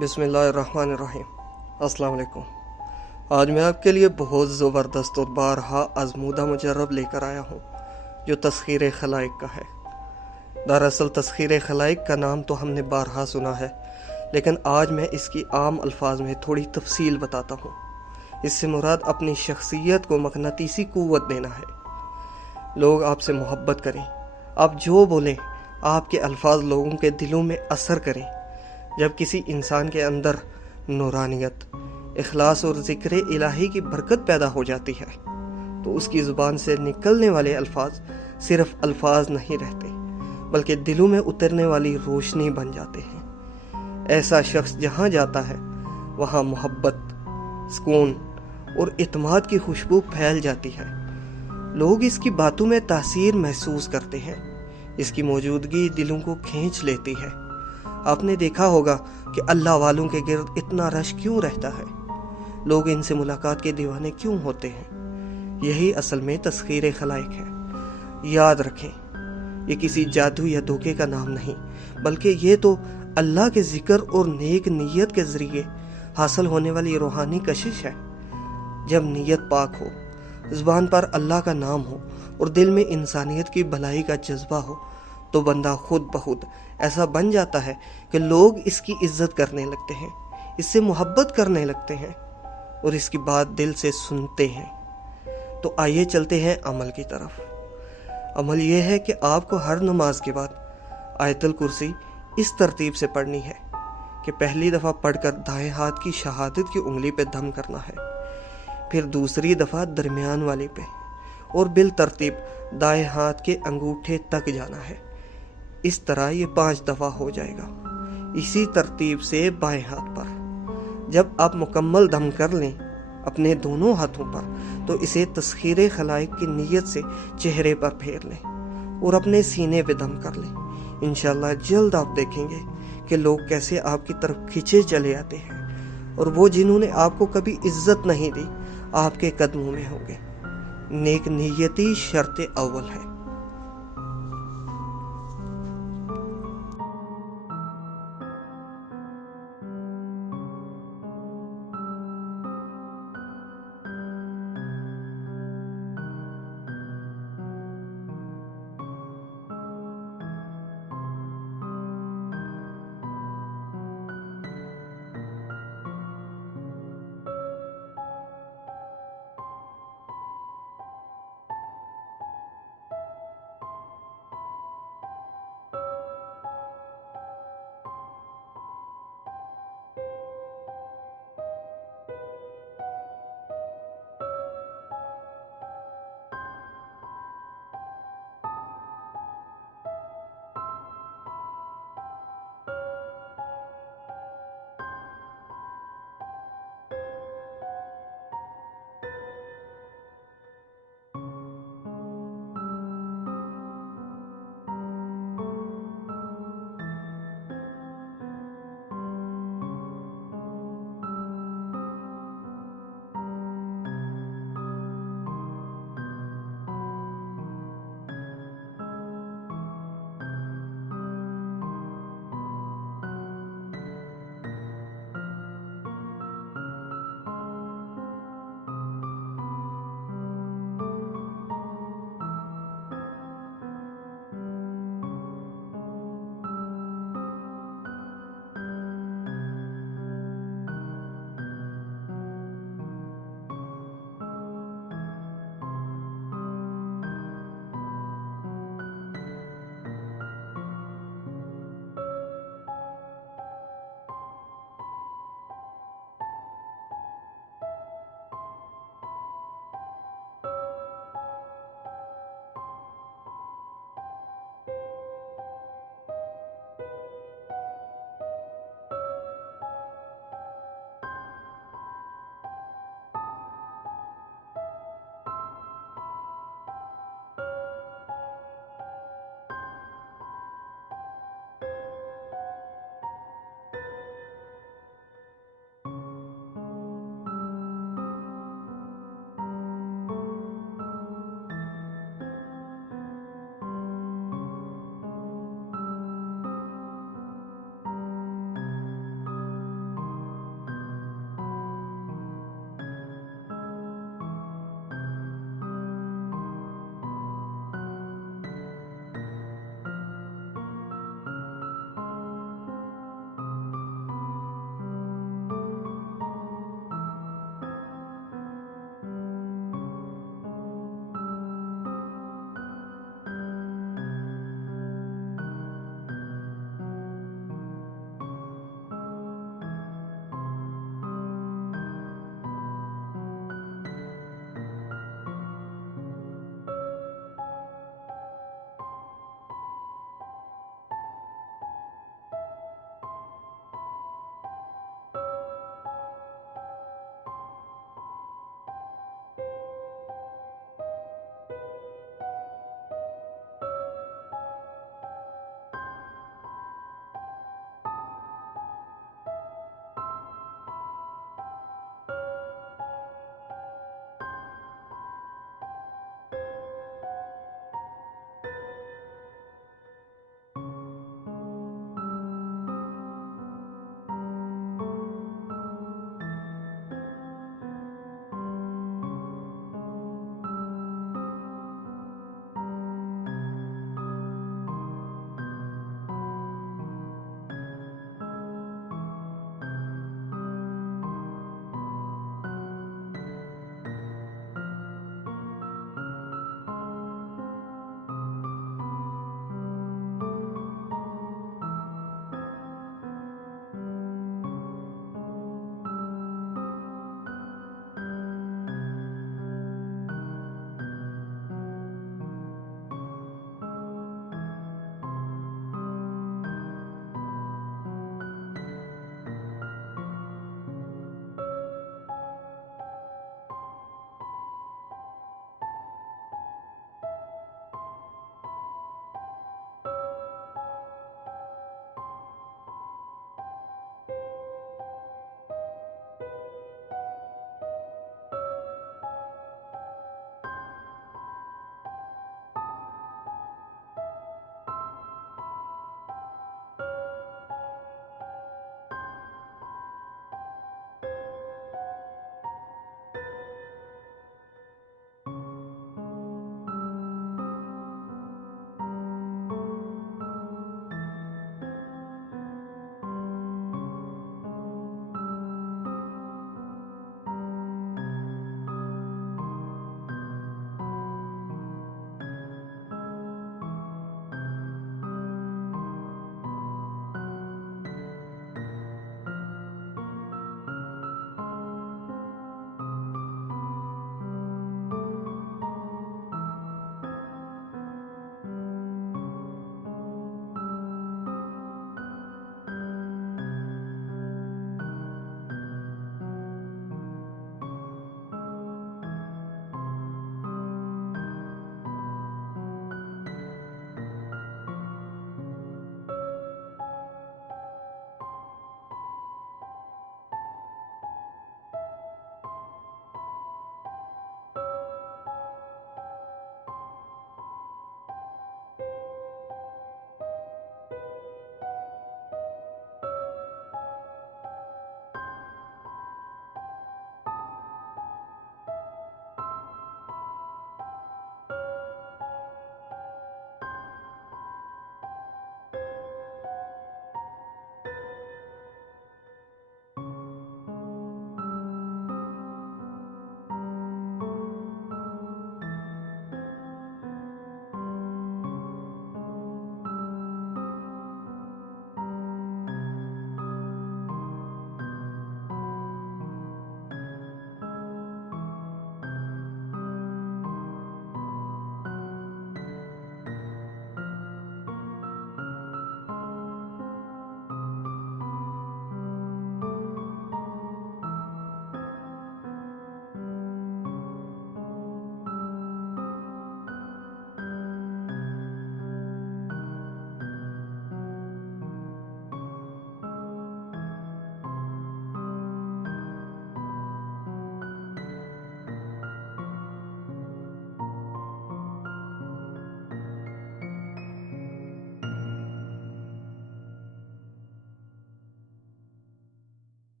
بسم اللہ الرحمن الرحیم۔ السلام علیکم۔ آج میں آپ کے لیے بہت زبردست اور بارہا آزمودہ مجرب لے کر آیا ہوں جو تسخیر خلائق کا ہے۔ دراصل تسخیر خلائق کا نام تو ہم نے بارہا سنا ہے، لیکن آج میں اس کی عام الفاظ میں تھوڑی تفصیل بتاتا ہوں۔ اس سے مراد اپنی شخصیت کو مقناطیسی قوت دینا ہے۔ لوگ آپ سے محبت کریں، آپ جو بولیں آپ کے الفاظ لوگوں کے دلوں میں اثر کریں۔ جب کسی انسان کے اندر نورانیت، اخلاص اور ذکر الہی کی برکت پیدا ہو جاتی ہے تو اس کی زبان سے نکلنے والے الفاظ صرف الفاظ نہیں رہتے، بلکہ دلوں میں اترنے والی روشنی بن جاتے ہیں۔ ایسا شخص جہاں جاتا ہے وہاں محبت، سکون اور اعتماد کی خوشبو پھیل جاتی ہے۔ لوگ اس کی باتوں میں تاثیر محسوس کرتے ہیں، اس کی موجودگی دلوں کو کھینچ لیتی ہے۔ آپ نے دیکھا ہوگا کہ اللہ والوں کے گرد اتنا رش کیوں رہتا ہے، لوگ ان سے ملاقات کے دیوانے کیوں ہوتے ہیں۔ یہی اصل میں تسخیر خلائق ہے۔ یاد رکھیں، یہ کسی جادو یا دھوکے کا نام نہیں، بلکہ یہ تو اللہ کے ذکر اور نیک نیت کے ذریعے حاصل ہونے والی روحانی کشش ہے۔ جب نیت پاک ہو، زبان پر اللہ کا نام ہو اور دل میں انسانیت کی بھلائی کا جذبہ ہو تو بندہ خود بخود ایسا بن جاتا ہے کہ لوگ اس کی عزت کرنے لگتے ہیں، اس سے محبت کرنے لگتے ہیں اور اس کی بات دل سے سنتے ہیں۔ تو آئیے چلتے ہیں عمل کی طرف۔ عمل یہ ہے کہ آپ کو ہر نماز کے بعد آیت الکرسی اس ترتیب سے پڑھنی ہے کہ پہلی دفعہ پڑھ کر دائیں ہاتھ کی شہادت کی انگلی پہ دم کرنا ہے، پھر دوسری دفعہ درمیان والی پہ، اور بالترتیب دائیں ہاتھ کے انگوٹھے تک جانا ہے۔ اس طرح یہ 5 دفعہ ہو جائے گا۔ اسی ترتیب سے بائیں ہاتھ پر۔ جب آپ مکمل دم کر لیں اپنے دونوں ہاتھوں پر تو اسے تسخیر خلائق کی نیت سے چہرے پر پھیر لیں اور اپنے سینے پہ دم کر لیں۔ انشاءاللہ جلد آپ دیکھیں گے کہ لوگ کیسے آپ کی طرف کھینچے چلے آتے ہیں، اور وہ جنہوں نے آپ کو کبھی عزت نہیں دی آپ کے قدموں میں ہوں گے۔ نیک نیتی شرط اول ہے۔